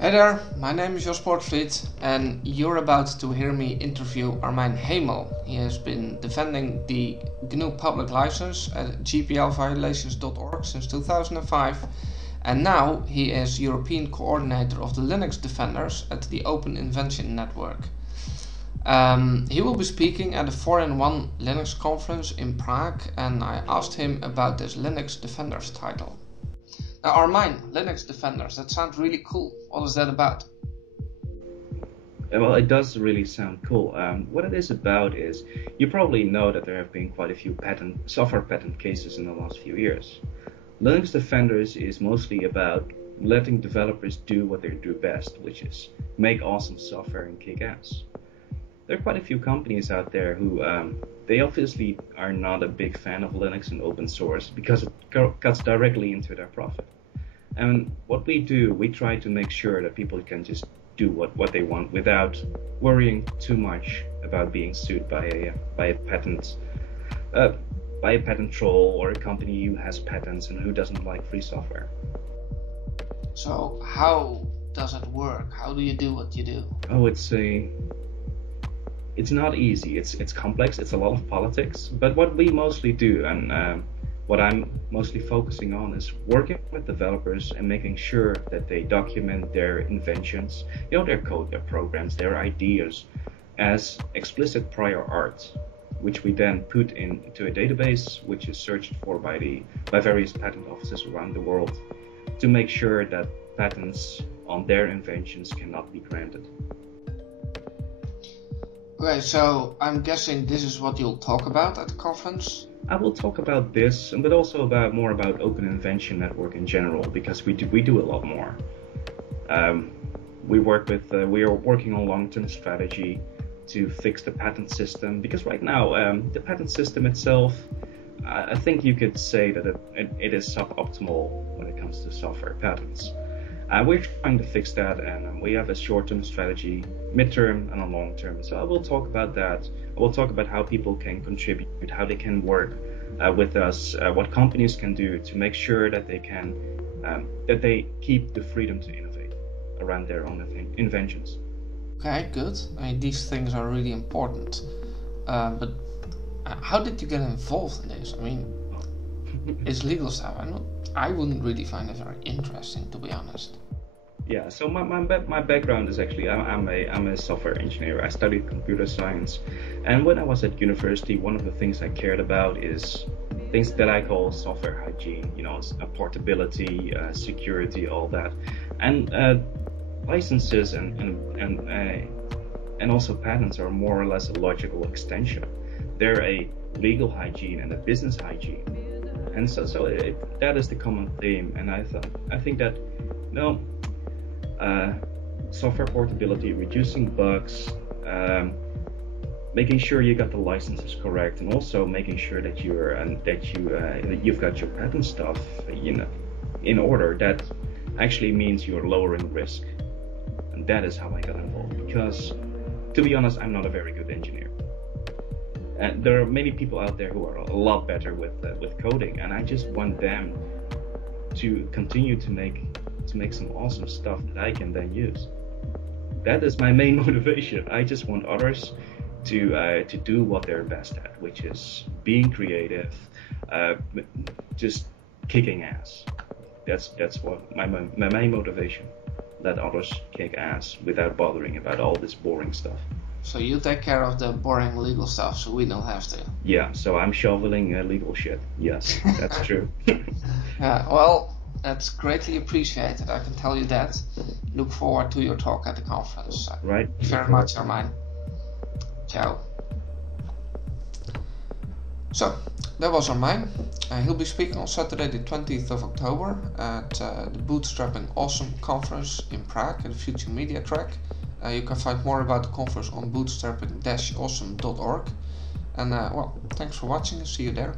Hey there, my name is Jos Poortvliet and you're about to hear me interview Armijn Hemel. He has been defending the GNU public license at gplviolations.org since 2005 and now he is European coordinator of the Linux Defenders at the Open Invention Network. He will be speaking at the 4-in-1 Linux conference in Prague and I asked him about this Linux Defenders title. Now Armijn, Linux Defenders, that sounds really cool. What is that about? Well, it does really sound cool. What it is about is, you probably know that there have been quite a few software patent cases in the last few years. Linux Defenders is mostly about letting developers do what they do best, which is make awesome software and kick ass. There are quite a few companies out there who, they obviously are not a big fan of Linux and open source because it cuts directly into their profit. And what we do, we try to make sure that people can just do what they want without worrying too much about being sued by a patent troll or a company who has patents and who doesn't like free software. So how does it work? How do you do what you do? Oh, it's not easy. It's complex. It's a lot of politics. But what we mostly do, and what I'm mostly focusing on, is working with developers and making sure that they document their inventions, their code, their programs, their ideas as explicit prior art, which we then put into a database, which is searched for by various patent offices around the world to make sure that patents on their inventions cannot be granted. Okay, so I'm guessing this is what you'll talk about at the conference? I will talk about this, but also more about Open Invention Network in general, because we do a lot more. We are working on long-term strategy to fix the patent system, because right now the patent system itself, I think you could say that it is suboptimal when it comes to software patents. We're trying to fix that, and we have a short-term strategy, mid-term and a long-term. So I will talk about that. I will talk about how people can contribute, how they can work with us, what companies can do to make sure that they keep the freedom to innovate around their own inventions. Okay, good. I mean, these things are really important. But how did you get involved in this? I mean, it's legal stuff. I wouldn't really find it very interesting, to be honest. Yeah, so my background is actually, I'm a software engineer. I studied computer science, and when I was at university, one of the things I cared about is things that I call software hygiene, portability, security, all that. And licenses and also patents are more or less a logical extension. They're a legal hygiene and a business hygiene. And so that is the common theme, and I think that software portability, reducing bugs, making sure you got the licenses correct, and also making sure that you've got your patent stuff in order. That actually means you're lowering risk, and that is how I got involved. Because, to be honest, I'm not a very good engineer. And there are many people out there who are a lot better with coding, and I just want them to continue to make some awesome stuff that I can then use. That is my main motivation. I just want others to do what they're best at, which is being creative, just kicking ass. That's what my main motivation. Let others kick ass without bothering about all this boring stuff. So you take care of the boring legal stuff, so we don't have to. Yeah, so I'm shoveling legal shit. Yes, that's true. Yeah, well, that's greatly appreciated, I can tell you that. Look forward to your talk at the conference. Right. Thank you very much, Armijn. Ciao. So, that was Armijn. He'll be speaking on Saturday the 20th of October at the Bootstrapping Awesome conference in Prague at the Future Media Track. You can find more about the conference on bootstrapping-awesome.org. And well, thanks for watching and see you there.